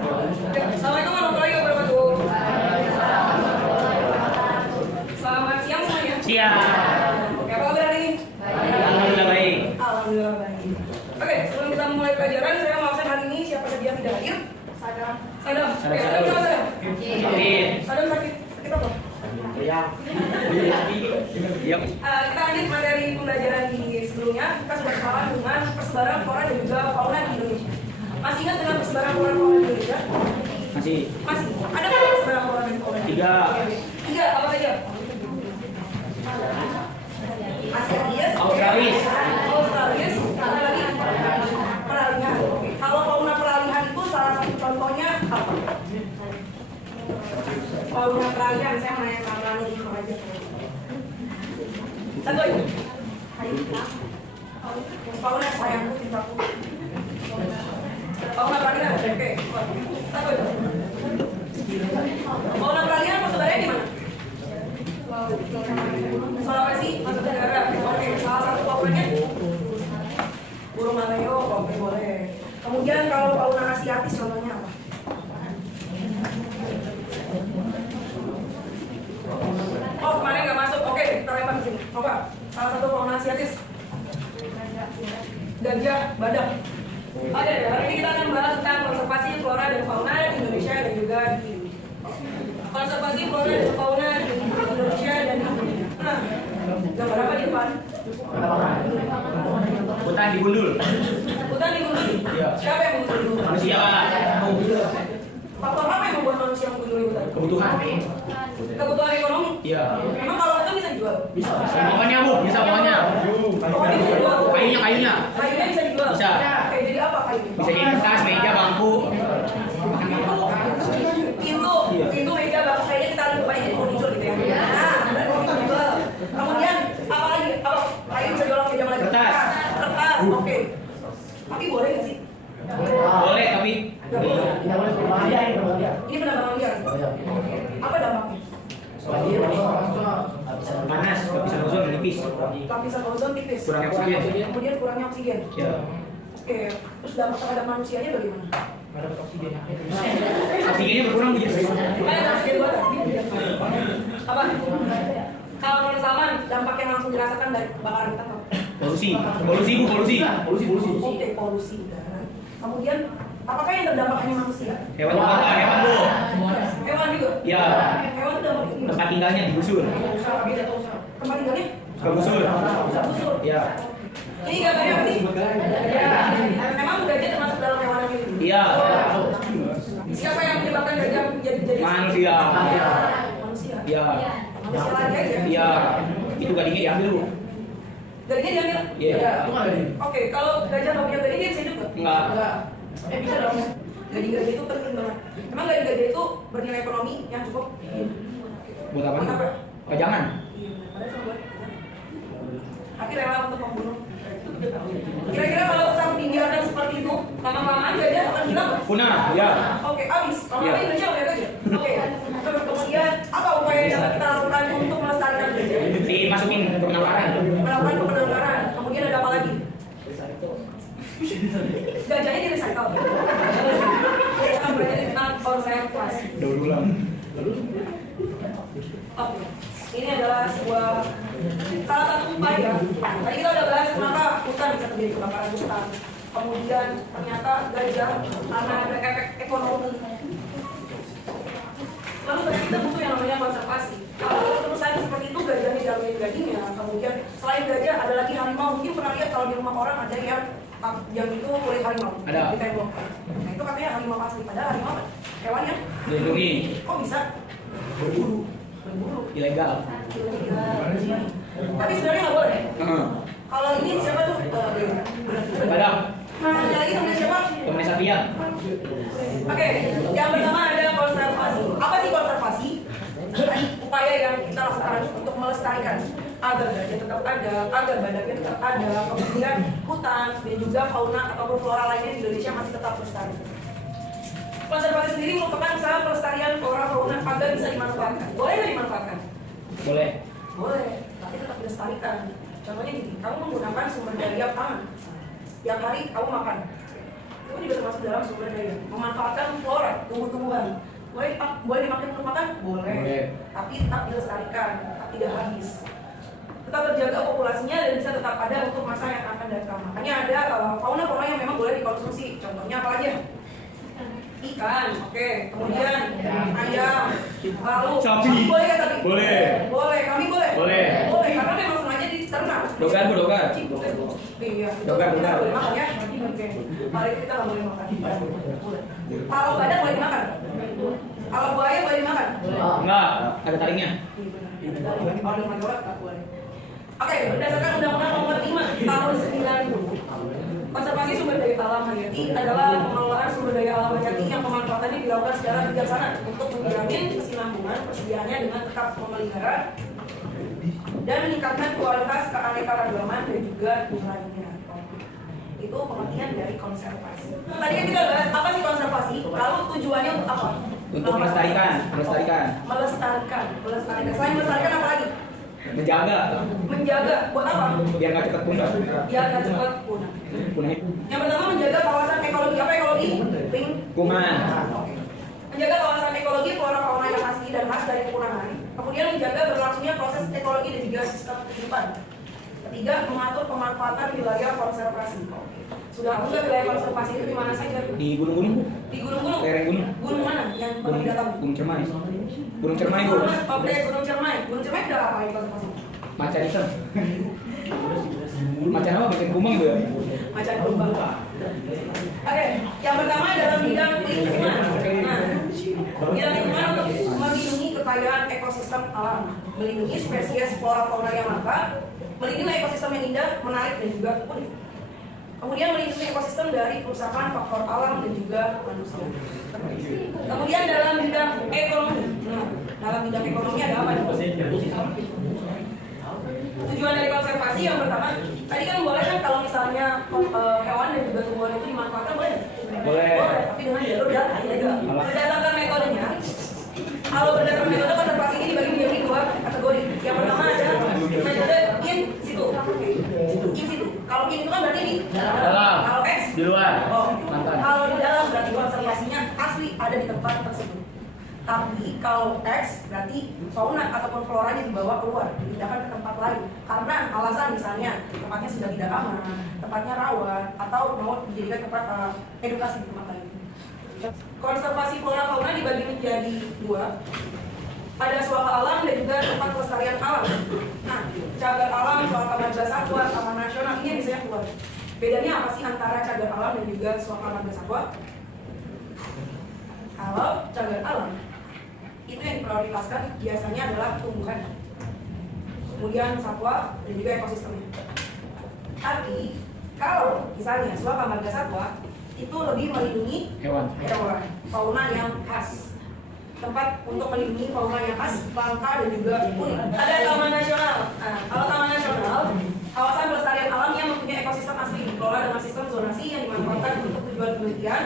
Assalamualaikum warahmatullahi wabarakatuh. Selamat siang semuanya. Siang. Oke, apa kabar hari ini? Alhamdulillah baik. Alhamdulillah baik. Oke, sebelum kita mulai pelajaran, saya mau absen hari ini siapa saja yang tidak hadir? Sadam. Oke, Sadam gimana Sadam? Sadam sakit apa? Iya. Kita lanjut materi pembelajaran di sebelumnya. Kita sudah kenalan dengan persebaran flora dan juga fauna di Indonesia. Masih ingat dengan persebaran flora dan fauna di Indonesia? Masih. Ada nggak persebaran flora dan fauna? Tiga. Apa saja? Australis, ada lagi peralihan. Kalau fauna peralihan itu salah satu contohnya apa? Fauna peralihan, saya mau nanya sama Rani itu aja. Satu itu. Fauna sayangku cintaku. Fauna peralihan, oke. Satu itu. Fauna peralihan persebarannya di mana? Sulawesi, masuk negara. Oke, salah satu faunanya burung maleo, oke boleh. Kemudian kalau fauna asiatis contohnya apa? Oh, kemarin nggak masuk. Oke, kita lempar di sini. Coba, salah satu fauna asiatis. Gajah, badak. Oke, hari ini kita akan membahas tentang konservasi flora dan fauna di Indonesia dan juga di konservasi flora dan fauna di Indonesia dan di dunia. Nah, gambar apa di depan? Hutan digundul. Hutan digundul. Iya. Siapa yang menggundul? Manusia. Faktor apa yang membuat manusia menggundul hutan? Kebutuhan. Kebutuhan ekonomi. Iya. Memang kalau hutan bisa dijual? Bisa. Pokoknya bu, bisa pokoknya. Pokoknya bisa dijual. Kayunya. Kayunya bisa dijual. Bisa. Oke, jadi apa kayunya? Bisa jadi kertas, meja, bangku. Pintu meja bangku kayaknya kita lupa jadi furniture gitu ya. Nah, berarti bisa dijual. Kemudian apa lagi? Apa kayu bisa jual meja lagi? Kertas. Kertas. Oke. Tapi boleh nggak sih? Boleh tapi Nggak boleh. Tidak boleh berbahaya ini berbahaya. Ini penambangan liar. Apa dampaknya? panas, lapisan ozon menipis. Lapisan ozon tipis. Kurangnya oksigen. Kemudian kurangnya oksigen. Ya. Oke. Terus dampak terhadap manusianya bagaimana? Oksigennya berkurang gitu. Ada oksigen buatan. Apa? Kalau menurut Salman, dampak yang langsung dirasakan dari kebakaran hutan apa? Polusi. Oke, polusi. Kemudian, apakah yang terdampak hanya manusia? Hewan bu. Hewan juga? Ya. Hewan itu dampak ini. Tempat tinggalnya digusur. Tempat tinggalnya? Digusur. Gusur. Ya. Ini gambarnya apa sih? Memang gajah termasuk dalam hewan yang ini? Iya. Siapa yang menyebabkan gajah jadi Manusia. Manusia? Iya. Manusia lagi aja? Iya. Itu gadingnya diambil lu. Gadingnya diambil? Iya. Oke, kalau gajah nggak punya gading, dia bisa hidup nggak? Enggak. Bisa dong. Gading-gading itu penting banget. Emang gading-gading itu bernilai ekonomi yang cukup? Buat apa? Buat apa? Pajangan. Iya, padahal cuma buat hati rela untuk membunuh. Kira-kira kalau tetap dibiarkan seperti itu, lama-kelamaan gajah akan hilang nggak? Punah. Ya. Oke, habis. Kalau Iya. Indonesia nggak ada gajah. Oke. Kemudian apa upaya yang dapat kita lakukan untuk melestarikan gajah? Dimasukin ke penangkaran. Melakukan penangkaran. Kemudian ada apa lagi? Gajahnya di recycle. Kita belajar tentang konservasi. Daur ulang. Oke. Ini adalah salah satu upaya. Tadi kita udah bahas kenapa hutan bisa terjadi kebakaran hutan. Kemudian ternyata gajah karena ada efek ekonomi. Lalu bagi kita butuh yang namanya konservasi. Kalau perusahaan seperti itu gajahnya diambil gadingnya. Kemudian selain gajah ada lagi harimau. Mungkin pernah lihat kalau di rumah orang ada yang itu kulit harimau Ada. di tembok. Nah itu katanya harimau asli. Padahal harimau hewan yang Dilindungi. kok bisa Berburu. Ilegal. tapi sebenarnya nggak boleh. Kalau ini siapa tuh? Badak. Ada lagi temennya siapa? Temennya Satria. Oke, yang pertama ada konservasi. Apa sih konservasi? Upaya yang kita lakukan untuk melestarikan agar gajah tetap ada, agar badaknya tetap ada, kemudian hutan dan juga fauna ataupun flora lainnya di Indonesia masih tetap lestari. Konservasi sendiri merupakan usaha pelestarian flora fauna agar bisa dimanfaatkan. Boleh nggak dimanfaatkan? Boleh. Boleh, tapi tetap dilestarikan. Contohnya gini, kamu menggunakan sumber daya pangan. Tiap hari kamu makan. Itu juga termasuk dalam sumber daya. Memanfaatkan flora. tumbuh-tumbuhan. Boleh dipakai untuk makan? Boleh. Boleh. Tapi tetap dilestarikan, tetap tidak habis. Tetap terjaga populasinya dan bisa tetap ada untuk masa yang akan datang. Makanya ada fauna-fauna yang memang boleh dikonsumsi. Contohnya apa aja? Ikan, oke. Kemudian ayam, lalu Sapi. kambing boleh ya sapi? Boleh. Boleh, kambing boleh? Boleh. Boleh, karena memang sengaja diternak. Dogan, Bu, dogan. Iya, itu Dogan, kita dogan. boleh makan ya. Oke. Hari itu kita nggak boleh makan. Boleh. Kalau badak boleh dimakan. Kalau buaya boleh dimakan. Enggak, ada taringnya. Kalau dengan dorat nggak boleh. Oke, berdasarkan Undang-Undang Nomor 5 Tahun 90, konservasi sumber daya alam hayati adalah pengelolaan sumber daya alam hayati yang pemanfaatannya dilakukan secara bijaksana untuk menjamin kesinambungan persediaannya dengan tetap memelihara dan meningkatkan kualitas keanekaragaman dan juga nilainya. Itu pengertian dari konservasi. Tadi kan kita bahas apa sih konservasi, lalu tujuannya untuk apa? Untuk melestarikan. Melestarikan. Selain melestarikan apa lagi? Menjaga. Buat apa? Biar nggak cepat punah. Biar nggak cepat punah. Punah. Yang pertama menjaga kawasan ekologi. Apa ekologi? Lingkungan. Oke. Menjaga kawasan ekologi flora fauna yang asli dan khas dari kepunahan. Kemudian menjaga berlangsungnya proses ekologi dan juga sistem kehidupan. Ketiga, mengatur pemanfaatan wilayah konservasi. Sudah tahu nggak wilayah konservasi itu di mana saja? Di gunung-gunung. Di gunung-gunung. Lereng gunung. Gunung mana yang pernah datang? Gunung Cermai. Gunung Cermai, Bu. Oke, Gunung Cermai. Gunung Cermai udah apa yang konservasi? Macan hitam. Macan apa? Macan kumbang itu ya? Macan kumbang. Oke, yang pertama dalam bidang lingkungan. Nah, bidang lingkungan untuk melindungi kekayaan ekosistem alam, melindungi spesies flora fauna yang langka, melindungi ekosistem yang indah, menarik dan juga unik. Kemudian melindungi ekosistem dari kerusakan faktor alam dan juga manusia. Kemudian dalam bidang ekonomi. Nah, dalam bidang ekonomi ada apa? Tujuan dari konservasi yang pertama, tadi kan boleh kan kalau misalnya hewan dan juga tumbuhan itu dimanfaatkan boleh? Boleh. Tapi dengan jalur yang ilegal. Berdasarkan metodenya, kalau berdasarkan metode konservasi ini dibagi menjadi dua kategori. Yang pertama ada metode in situ. In situ. Kalau in itu kan berarti di Dalam. Kalau X Di luar. Oh. Mantan. Kalau di dalam berarti konservasinya asli ada di tempat tersebut. Tapi kalau X berarti fauna ataupun floranya dibawa keluar, dipindahkan ke tempat lain. Karena alasan misalnya tempatnya sudah tidak aman, tempatnya rawan, atau mau dijadikan tempat edukasi di tempat lain. Konservasi flora fauna dibagi menjadi dua. Ada suaka alam dan juga tempat pelestarian alam. Nah, cagar alam, suaka marga satwa, taman nasional ini biasanya keluar. Bedanya apa sih antara cagar alam dan juga suaka marga satwa? Kalau cagar alam itu yang diprioritaskan biasanya adalah tumbuhan, kemudian satwa dan juga ekosistemnya. Tapi kalau misalnya suaka marga satwa itu lebih melindungi Hewan. fauna yang khas, tempat untuk melindungi fauna yang khas, langka dan juga unik. Ada taman nasional. Nah, kalau taman nasional, kawasan pelestarian alam yang mempunyai ekosistem asli dikelola dengan sistem zonasi yang dimanfaatkan untuk tujuan penelitian,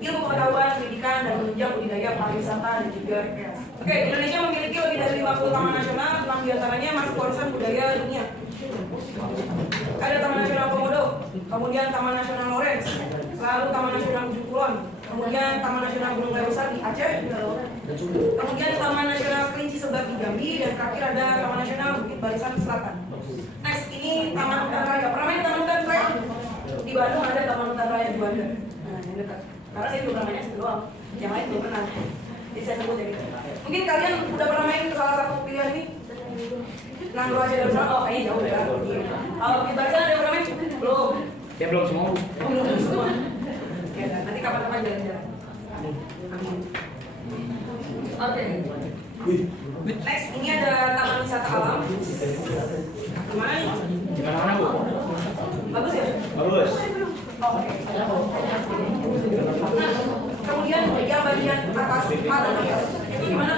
ilmu pengetahuan, pendidikan, dan menunjang budidaya pariwisata dan juga rekreasi. Oke, Indonesia memiliki lebih dari 50 taman nasional, 6 diantaranya masuk warisan budaya dunia. Ada Taman Nasional Komodo, kemudian Taman Nasional Lawrence, lalu Taman Nasional Ujung Kulon, kemudian Taman Nasional Gunung Leuser di Aceh, kemudian Taman Nasional Kerinci Sebak di Jambi, dan terakhir ada Taman Nasional Bukit Barisan Selatan. Next, ini Taman Hutan Raya. Pernah main Taman Hutan Raya? Di Bandung ada Taman Hutan Raya di Bandung. Nah, yang dekat. Karena saya juga pernah mainnya situ doang, yang lain belum pernah. Jadi saya sebut ya gitu. Mungkin kalian udah pernah main ke salah satu pilihan ini? Nangro aja dari sana, oh kayaknya jauh ya. Kalau Bukit Barisan ada yang pernah main? Belum. Ya belum semua. Belum semua. Ya, nanti kapan-kapan jalan-jalan. Amin. Oke. Next, ini ada Taman Wisata Alam. Gimana nih? Gimana, Bu? Bagus ya? Bagus. Oke. Nah, kemudian yang bagian atas ada itu gimana?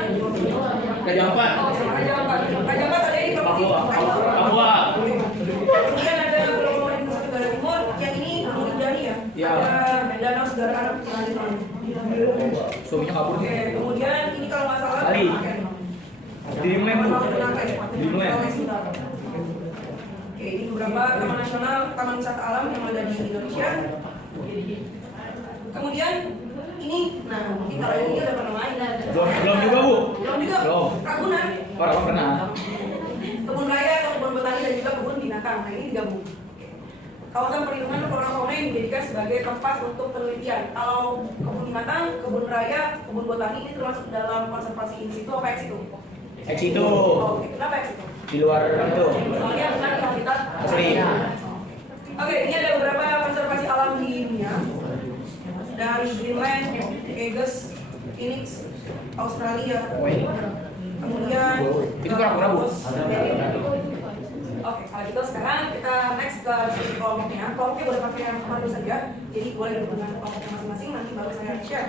Raja Ampat. Oh, Raja Ampat. Raja Ampat ada di provinsi Papua. Kemudian ada Pulau Komodo di Nusa Tenggara Timur. Yang ini Gunung Dani ya. Ya. Ada Danau Segara Arab Pengadilan. Suaminya kabur. Oke, kemudian ini kalau nggak salah. Bali. Di Mlem, Bu. Di Mlem. Oke, ini beberapa taman nasional, taman wisata alam yang ada di Indonesia. Kemudian ini, nah mungkin kalau ini udah pernah main. Belum juga, Bu. Belum juga. Belum. Ragunan. Orang pernah. Kebun raya atau kebun botani dan juga kebun binatang. Nah ini digabung. Kawasan perlindungan flora fauna yang dijadikan sebagai tempat untuk penelitian. Kalau kebun binatang, kebun raya, kebun botani ini termasuk dalam konservasi in situ apa ex situ? Ex situ. Oh, oke. Kenapa ex situ? Di luar itu. Soalnya bukan di habitat Asli. Oke, ini ada beberapa konservasi alam di dunia. Dari Greenland, Aeges, Phoenix, Australia. Kemudian Itu pura-pura, Bu. Oke, kalau gitu sekarang kita next ke diskusi kelompoknya. Kelompoknya boleh pakai yang kemarin saja. Jadi boleh duduk dengan kelompoknya masing-masing. Nanti baru saya share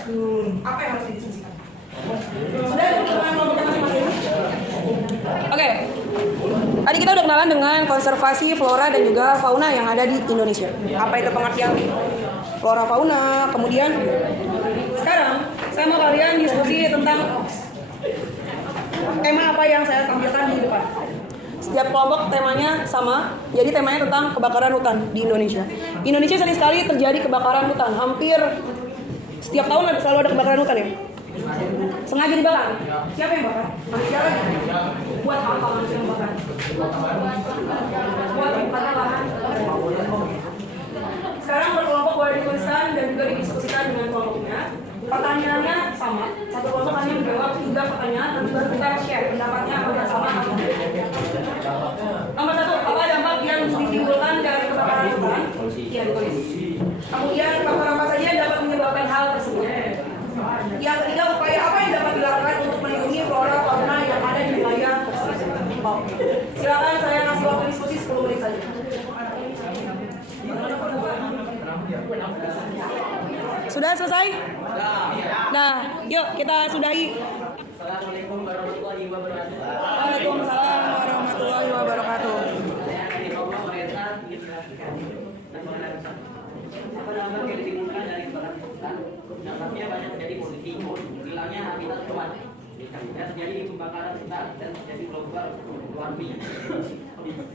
apa yang harus didiskusikan. Sudah duduk dengan kelompoknya masing-masing? Oke. Tadi kita udah kenalan dengan konservasi flora dan juga fauna yang ada di Indonesia. Apa itu pengertian flora fauna? Kemudian sekarang saya mau kalian diskusi tentang tema apa yang saya tampilkan di depan. Setiap kelompok temanya sama, jadi temanya tentang kebakaran hutan di Indonesia. Indonesia sering sekali terjadi kebakaran hutan, hampir setiap tahun selalu ada kebakaran hutan ya. Sengaja dibakar. Siapa yang bakar? Manusia lagi. Buat apa manusia yang bakar? Buat membakar lahan. Sekarang berkelompok boleh dituliskan dan juga didiskusikan dengan kelompoknya. Pertanyaannya sama. Satu kelompok hanya menjawab 3 pertanyaan dan baru kita share pendapatnya apakah sama atau tidak. Nomor 1, apa dampak yang ditimbulkan dari kebakaran hutan? Iya, ditulis. Kemudian faktor apa saja yang dapat menyebabkan hal tersebut? Yang ketiga, upaya apa yang dapat dilakukan untuk melindungi flora fauna yang ada di wilayah tersebut? Oke. Silakan saya kasih waktu diskusi 10 menit saja. Sudah selesai? Nah, yuk kita sudahi. Assalamualaikum warahmatullahi wabarakatuh. Waalaikumsalam warahmatullahi wabarakatuh. Apa dampak yang ditimbulkan dari kebakaran hutan? Dampaknya banyak terjadi positif, hilangnya habitat hewan, dan terjadi pembakaran hutan dan terjadi global warming,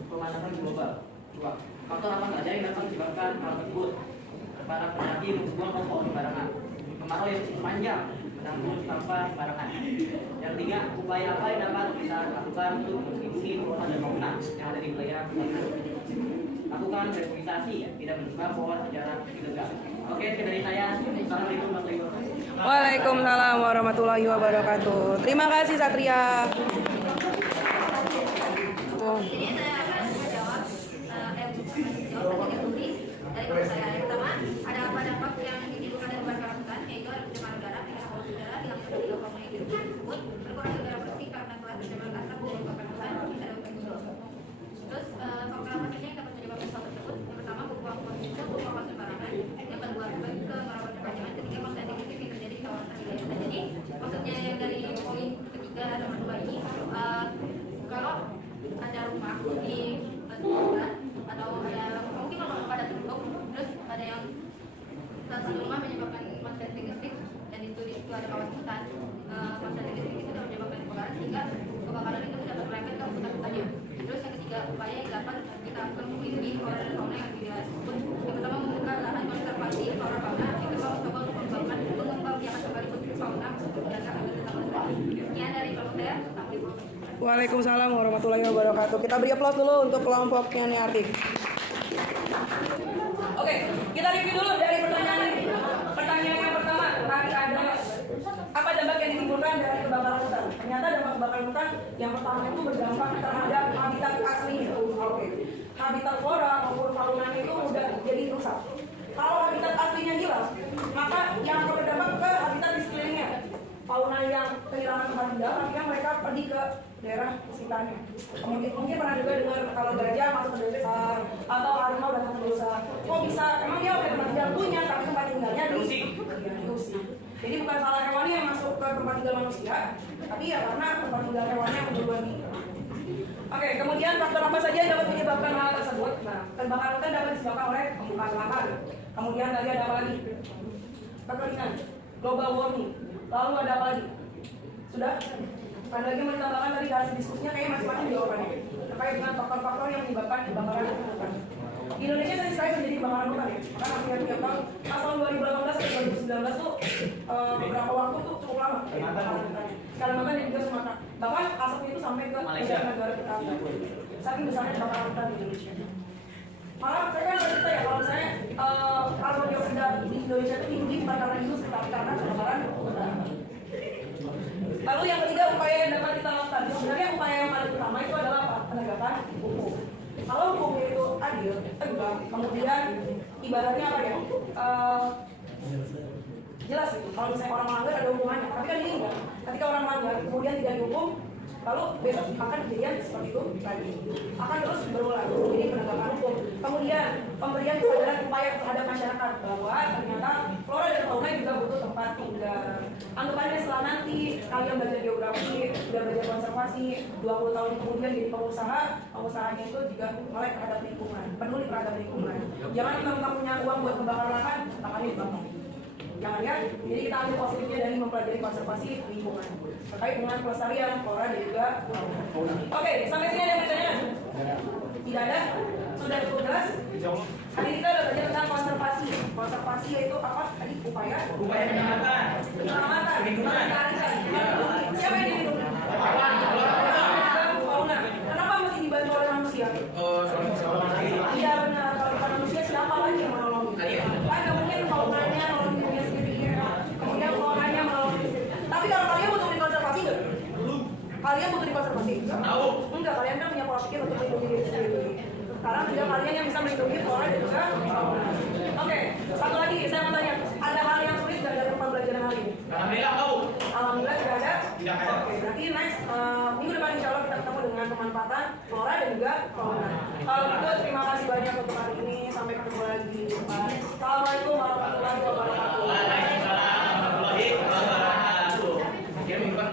pemanasan global. Dua, faktor apa saja yang dapat menyebabkan hal tersebut? Para pendaki membuang rokok sembarangan, kemarau yang panjang, menanggung sampah sembarangan. Yang tiga, upaya apa yang dapat kita lakukan untuk melindungi flora dan fauna yang ada di wilayah kita? Lakukan reforestasi, tidak menebang pohon secara ilegal. Oke, dari saya. Assalamualaikum warahmatullahi wabarakatuh. Waalaikumsalam warahmatullahi wabarakatuh. Terima kasih Satria. Oh. Jadi saya akan menjawab dari pertanyaan yang pertama, ada apa dampak yang ditimbulkan dari kebakaran hutan, yaitu ada pencemaran udara, tingkat polusi udara, hilangnya tiga fauna yang hidup tersebut, berkurangnya udara bersih karena telah tercemar asap dari kebakaran hutan, ada hutan gunung. Terus faktor apa saja yang dapat menyebabkan hal tersebut? Yang pertama, buang konsumsi, buang sembarangan. Yang kedua, ke merawat berkepanjangan. Ketiga, faktor negatif yang terjadi di kawasan wilayah. Jadi maksudnya yang dari poin ketiga nomor 2 ini, kalau ada rumah di hutan atau ada mungkin kalau pada tembok, terus ada yang satu rumah menyebabkan mati listrik dan itu di situ ada kawasan hutan, mati listrik itu dapat menyebabkan kebakaran sehingga kebakaran itu tidak terlempar ke hutan-hutannya. Terus yang ketiga, upaya yang dapat kita lakukan untuk melindungi flora dan fauna yang tidak tersebut. Yang pertama, membuka lahan konservasi flora fauna. Yang kedua, mencoba untuk mengembangkan kembali bentuk fauna untuk menjaga agar tetap lestari. Sekian dari kelompok saya. Assalamualaikum. Waalaikumsalam warahmatullahi wabarakatuh. Kita beri aplaus dulu untuk kelompoknya nih Artik. Oke, kita review dulu dari pertanyaan ini. Pertanyaan yang pertama, tadi ada apa dampak yang ditimbulkan dari kebakaran hutan? Ternyata dampak kebakaran hutan yang pertama itu berdampak terhadap habitat aslinya. Oke, habitat flora maupun fauna itu udah jadi rusak. Kalau habitat aslinya hilang, maka yang akan berdampak ke habitat di sekelilingnya. Fauna yang kehilangan tempat tinggal, akhirnya mereka pergi ke daerah sekitarnya. Mungkin pernah juga dengar kalau gajah masuk ke desa atau harimau datang ke desa. Kok bisa? Emang dia udah tempat tinggal punya, tapi tempat tinggalnya diusir. Jadi bukan salah hewannya yang masuk ke tempat tinggal manusia, tapi ya karena tempat tinggal hewannya yang berubah nih. Oke, kemudian faktor apa saja yang dapat menyebabkan hal tersebut? Nah, kebakaran hutan dapat disebabkan oleh pembukaan lahan. Kemudian tadi ada apa lagi? Kekeringan, global warming. Lalu ada apa lagi? Sudah? Ada lagi mau ditambahkan dari hasil diskusinya kayaknya masing-masing jawabannya terkait dengan faktor-faktor yang menyebabkan kebakaran hutan. Di Indonesia saya sekali menjadi kebakaran hutan ya. Maka artinya tiap tahun pas tahun 2018 ke 2019 tuh beberapa waktu tuh cukup lama. Kalimantan dan juga Sumatera. Bahkan asapnya itu sampai ke negara tetangga. Saking besarnya kebakaran hutan di Indonesia. Malah saya kan cerita ya kalau saya karbon dioksida di Indonesia itu tinggi bukan karena industri tapi karena kebakaran hutan. Lalu yang ketiga upaya yang dapat kita lakukan. Sebenarnya upaya yang paling utama itu adalah apa? Penegakan hukum. Kalau hukumnya itu adil, tegak, kemudian ibaratnya apa ya? Jelas itu. Kalau misalnya orang melanggar ada hukumannya. Tapi kan ini enggak. Ketika orang melanggar kemudian tidak dihukum, lalu besok akan kejadian seperti itu lagi. Akan terus berulang. Jadi penegakan hukum. Kemudian pemberian kesadaran upaya terhadap masyarakat bahwa ternyata flora dan fauna juga butuh tempat tinggal. Anggapannya setelah nanti kalian belajar geografi, udah belajar konservasi, 20 tahun kemudian jadi pengusaha, pengusahanya itu juga melek terhadap lingkungan, peduli terhadap lingkungan. Jangan kita punya uang buat kebakar lahan, lahannya dibakar. Jangan ya, jadi kita ambil positifnya dari mempelajari konservasi lingkungan terkait dengan pelestarian flora dan juga fauna. Oke, sampai sini ada yang bertanya? Tidak ada? Sudah cukup jelas? Hari ini kita udah belajar tentang konservasi. Konservasi yaitu apa? Tadi upaya penyelamatan. Penyelamatan. Siapa yang dilindungi? Fauna. Kenapa mesti dibantu oleh manusia? Iya benar. Kalau bukan manusia siapa lagi yang menolong? Kan nggak mungkin faunanya nolong dirinya sendiri. Kemudian faunanya menolong diri sendiri. Tapi kalau kalian butuh dikonservasi nggak? Kalian butuh dikonservasi? Tahu. Enggak, kalian kan punya pola pikir untuk melindungi diri sendiri. Sekarang tinggal kalian yang bisa melindungi flora dan juga fauna. Oke, satu lagi saya mau tanya, ada hal yang sulit nggak dari tempat belajar hari ini? Alhamdulillah tahu. Alhamdulillah tidak ada. Tidak ada. Oke, berarti next minggu depan insya Allah kita ketemu dengan pemanfaatan flora dan juga fauna. Kalau gitu terima kasih banyak untuk hari ini. Sampai ketemu lagi di depan. Assalamualaikum warahmatullahi wabarakatuh.